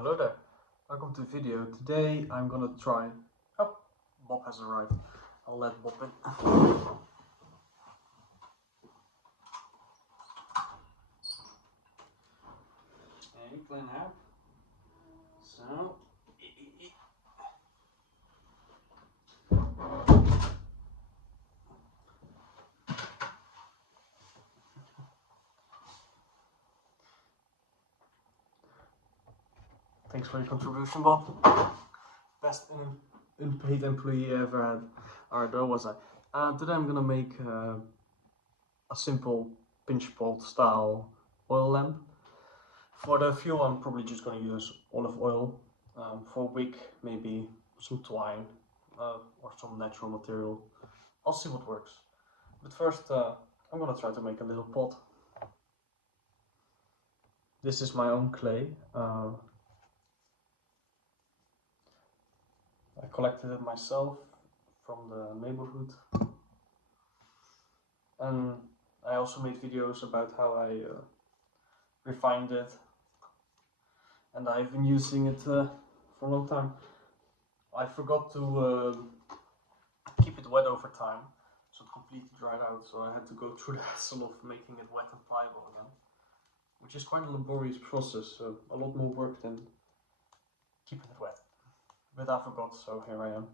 Hello there, welcome to the video. Today I'm gonna try... Oh, Bob has arrived. I'll let Bob in. Hey, clean up. So... Thanks for your contribution, Bob. Best unpaid employee I ever had. Alright, there was I. Today I'm gonna make a simple pinch pot style oil lamp. For the fuel I'm probably just gonna use olive oil. For a wick, maybe some twine or some natural material. I'll see what works. But first I'm gonna try to make a little pot. This is my own clay. I collected it myself from the neighborhood, and I also made videos about how I refined it, and I've been using it for a long time. I forgot to keep it wet over time, so it completely dried out, so I had to go through the hassle of making it wet and pliable again, which is quite a laborious process, so a lot more work than keeping it wet. But I forgot, so here I am.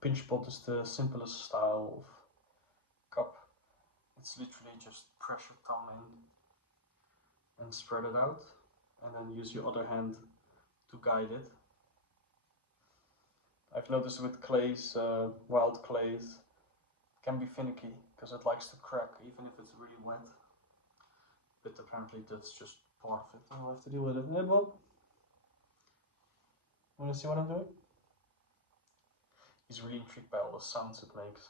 Pinch pot is the simplest style of cup. It's literally just press your thumb in and spread it out, and then use your other hand to guide it. I've noticed with clays, wild clays, it can be finicky because it likes to crack even if it's really wet. But apparently that's just part of it. I'll have to deal with it. Hey Bob, wanna see what I'm doing? He's really intrigued by all the sounds it makes.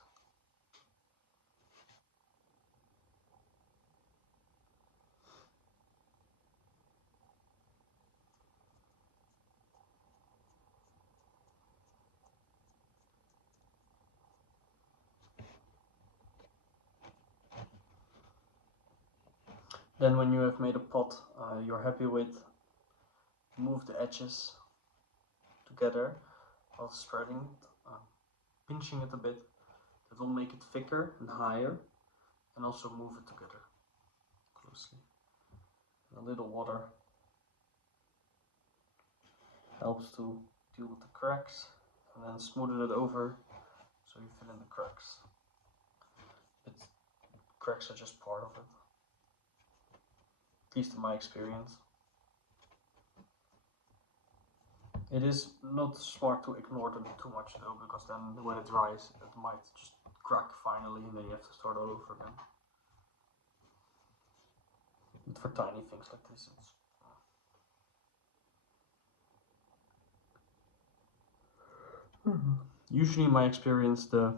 Then when you have made a pot you're happy with, move the edges together while spreading it, pinching it a bit. That will make it thicker and higher, and also move it together closely. And a little water helps to deal with the cracks, and then smoothen it over so you fill in the cracks. But cracks are just part of it, at least in my experience. It is not smart to ignore them too much though, because then when it dries it might just crack finally and then you have to start all over again. But for tiny things like this, it's... Usually in my experience the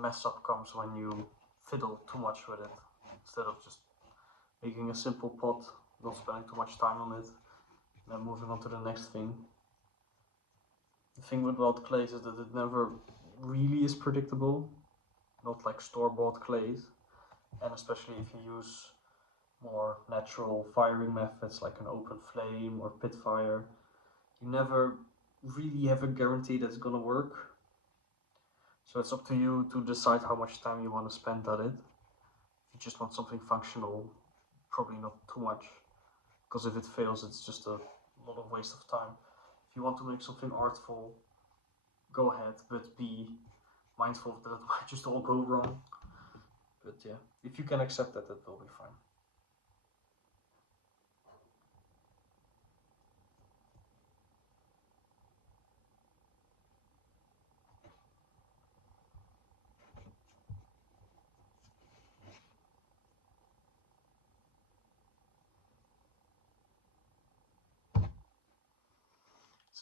mess up comes when you fiddle too much with it, instead of just making a simple pot, not spending too much time on it, and then moving on to the next thing. The thing with wild clays is that it never really is predictable, not like store-bought clays, and especially if you use more natural firing methods like an open flame or pit fire, you never really have a guarantee that it's gonna work. So it's up to you to decide how much time you want to spend on it. If you just want something functional, probably not too much, because if it fails it's just a lot of waste of time. If you want to make something artful, go ahead, but be mindful that it might just all go wrong. But yeah, if you can accept that, that will be fine.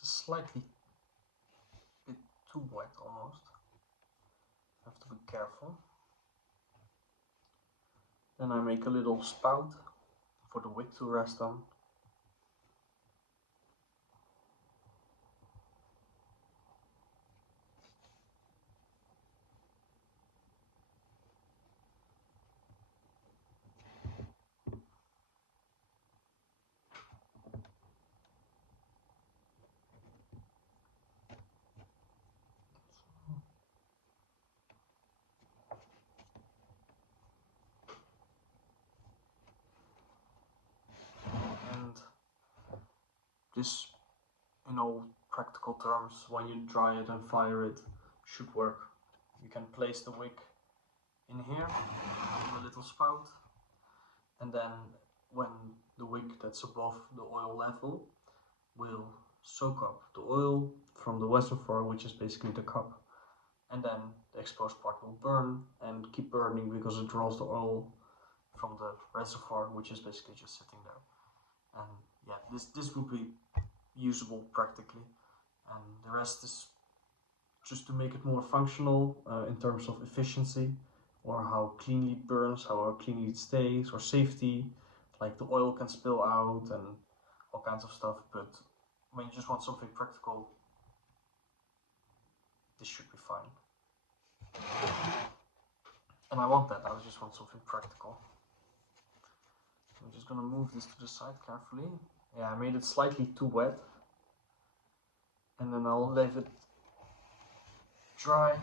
It's slightly bit too wet almost. Have to be careful. Then I make a little spout for the wick to rest on. this, in all practical terms, when you dry it and fire it, should work. You can place the wick in here, in a little spout, and then when the wick that's above the oil level will soak up the oil from the reservoir, which is basically the cup, and then the exposed part will burn and keep burning because it draws the oil from the reservoir, which is basically just sitting there. And yeah, this would be usable practically, and the rest is just to make it more functional in terms of efficiency, or how cleanly it burns, how cleanly it stays, or safety, like the oil can spill out and all kinds of stuff. But when you just want something practical, this should be fine. And I want that, I just want something practical. I'm just gonna move this to the side carefully. Yeah, I made it slightly too wet. And then I'll leave it dry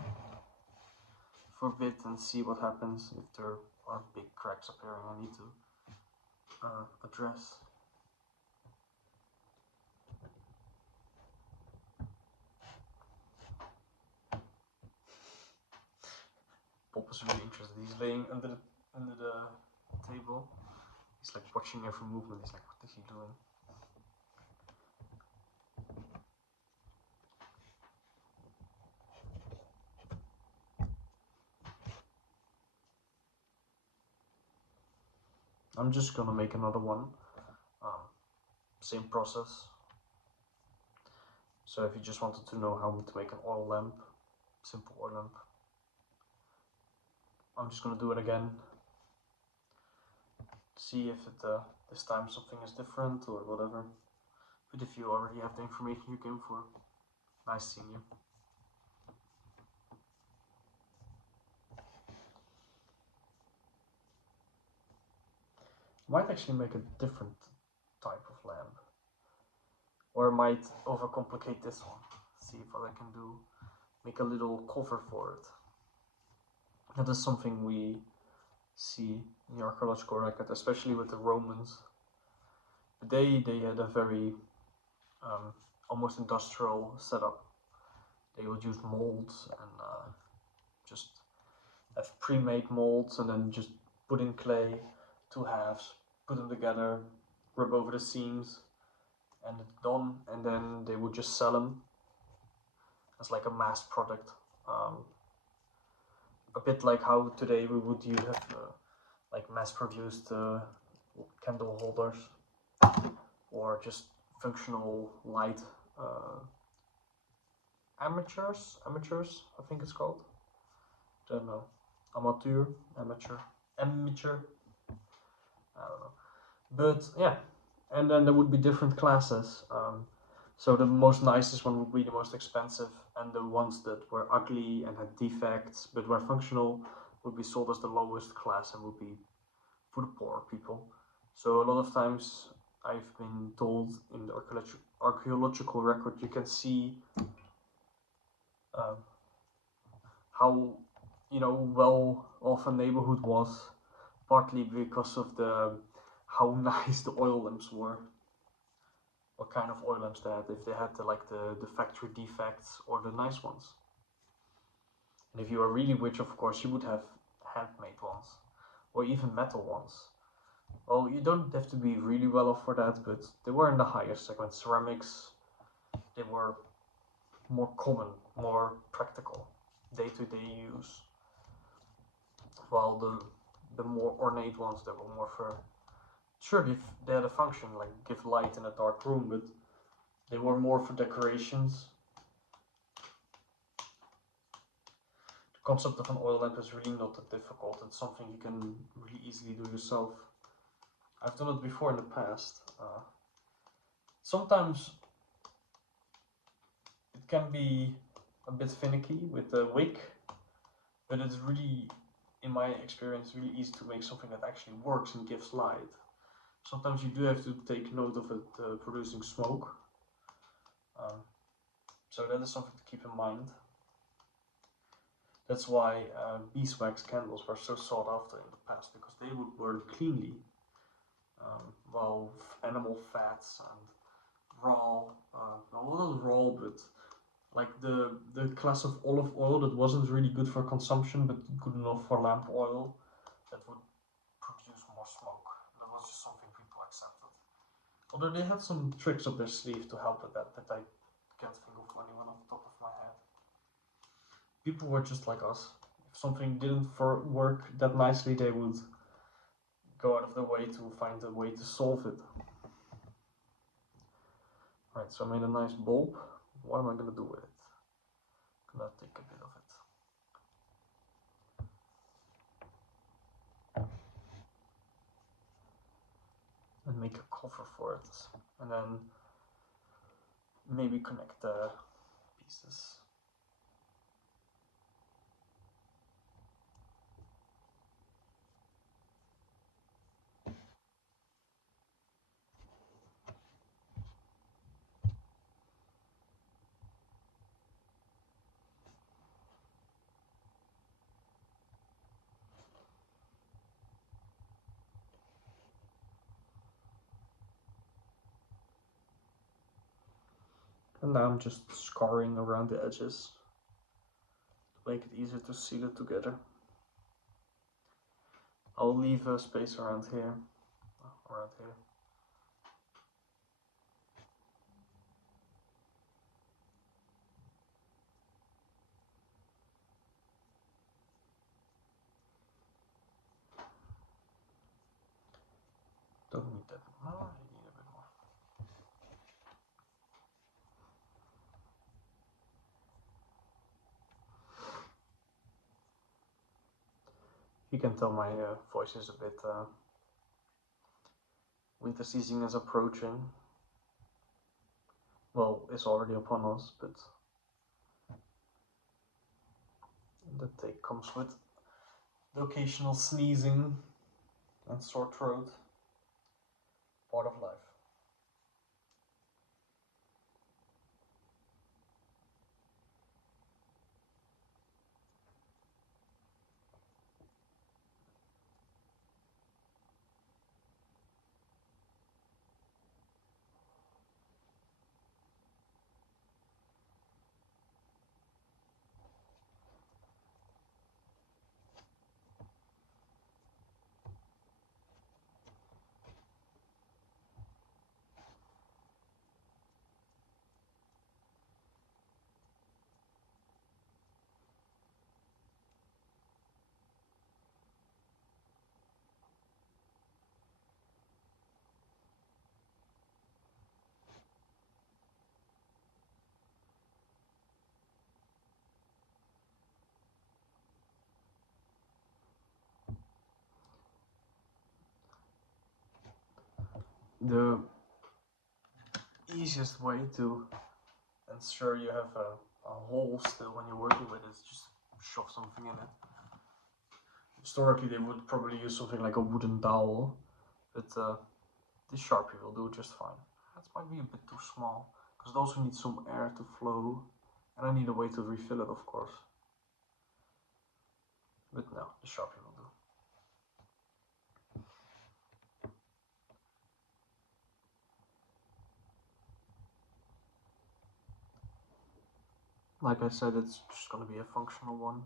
for a bit and see what happens. If there are big cracks appearing, I need to address. Pop is really interested. He's laying under the table. He's like watching every movement. He's like, what is he doing? I'm just gonna make another one. Same process. So if you just wanted to know how to make an oil lamp, simple oil lamp, I'm just gonna do it again. See if it this time something is different or whatever. But if you already have the information you came for, nice seeing you. Might actually make a different type of lamp, or I might overcomplicate this one. See what I can do. Make a little cover for it. That is something we see in the archaeological record, especially with the Romans. They had a very almost industrial setup. They would use molds and just have pre-made molds and then just put in clay, 2 halves, put them together, rub over the seams, and it's done. And then they would just sell them as like a mass product. A bit like how today we would have like mass-produced candle holders, or just functional light amateurs, I think it's called. Don't know. Amateur, amateur, I don't know. But yeah, and then there would be different classes. So the most nicest one would be the most expensive, and the ones that were ugly and had defects but were functional would be sold as the lowest class and would be for the poor people. So a lot of times I've been told in the archaeological record you can see how well off a neighborhood was, partly because of how nice the oil lamps were. What kind of oil lamps they had, if they had the factory defects or the nice ones. And if you are really rich, of course, you would have handmade ones, or even metal ones. Well, you don't have to be really well off for that, but they were in the higher segment. Ceramics, they were more common, more practical, day-to-day use. While the more ornate ones, they were more for, sure, they had a function, like give light in a dark room, but they were more for decorations. The concept of an oil lamp is really not that difficult. It's something you can really easily do yourself. I've done it before in the past. Sometimes it can be a bit finicky with the wick, but it's really, in my experience, really easy to make something that actually works and gives light. Sometimes you do have to take note of it producing smoke. So that is something to keep in mind. That's why beeswax candles were so sought after in the past, because they would burn cleanly. While animal fats and raw, no, not raw, but like the class of olive oil that wasn't really good for consumption but good enough for lamp oil, that would produce more smoke. That was just something people accepted. Although they had some tricks up their sleeve to help with that I can't think of anyone off the top of my head. People were just like us. If something didn't work that nicely, they would go out of their way to find a way to solve it. Right, so I made a nice bulb. What am I gonna do with it? I'm gonna take a bit of it and make a cover for it, and then maybe connect the pieces. And now I'm just scarring around the edges to make it easier to seal it together. I'll leave a space around here. Don't need that. I need a bit more. You can tell my voice is a bit. Winter season is approaching. Well, it's already upon us, but the take comes with the occasional sneezing and sore throat. Part of life. The easiest way to ensure you have a hole still when you're working with it is just shove something in it. Historically, they would probably use something like a wooden dowel, but this Sharpie will do just fine. That might be a bit too small, because it also needs some air to flow, and I need a way to refill it, of course. But no, the Sharpie will do. Like I said, it's just going to be a functional one.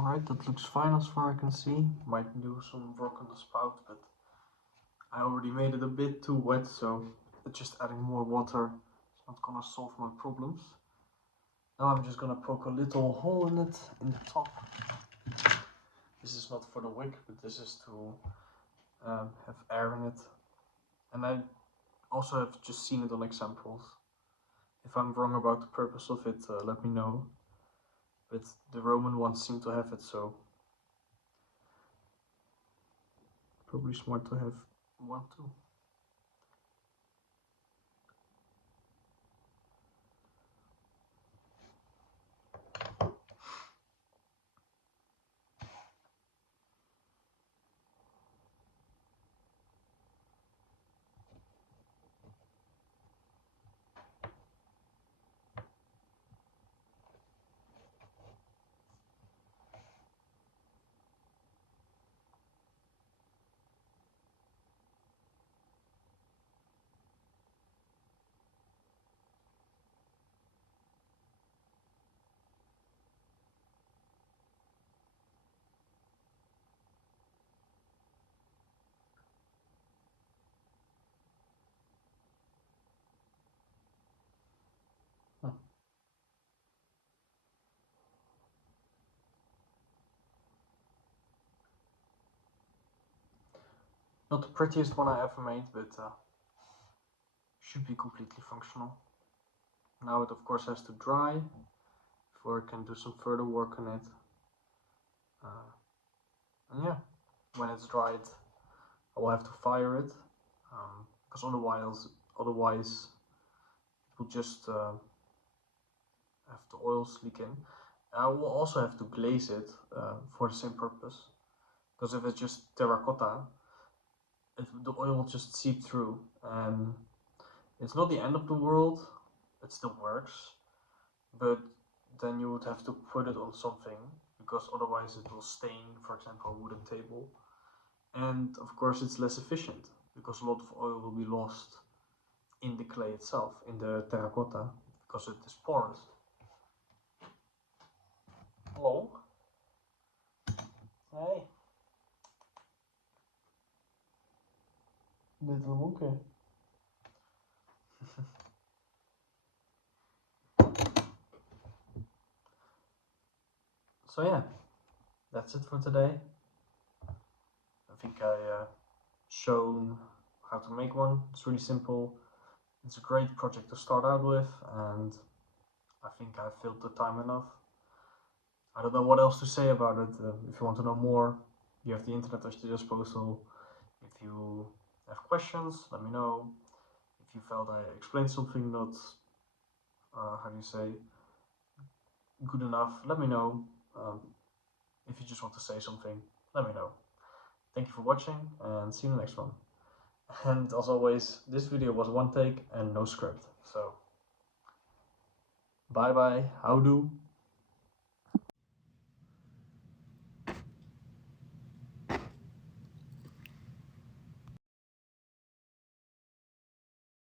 Alright, that looks fine as far as I can see. Might do some work on the spout, but I already made it a bit too wet, so just adding more water is not gonna solve my problems. Now I'm just gonna poke a little hole in it, in the top. This is not for the wick, but this is to have air in it. And I also have just seen it on examples. If I'm wrong about the purpose of it, let me know. But the Roman ones seem to have it, so probably smart to have one too. Not the prettiest one I ever made, but should be completely functional. Now it of course has to dry before I can do some further work on it. And yeah, when it's dried, I will have to fire it, because otherwise it will just have the oils leak in. I will also have to glaze it for the same purpose, because if it's just terracotta, the oil will just seep through, and it's not the end of the world, it still works, but then you would have to put it on something, because otherwise it will stain, for example, a wooden table. And of course it's less efficient, because a lot of oil will be lost in the clay itself, in the terracotta, because it is porous. Hello? Hey. Little monkey. So yeah, that's it for today. I think I shown how to make one. It's really simple. It's a great project to start out with, and I think I filled the time enough. I don't know what else to say about it. If you want to know more, you have the internet at your disposal. If you have questions, let me know. If you felt I explained something not, how do you say, good enough, let me know. If you just want to say something, let me know. Thank you for watching, and see you in the next one. And as always, this video was one take and no script. So, bye bye, howdo.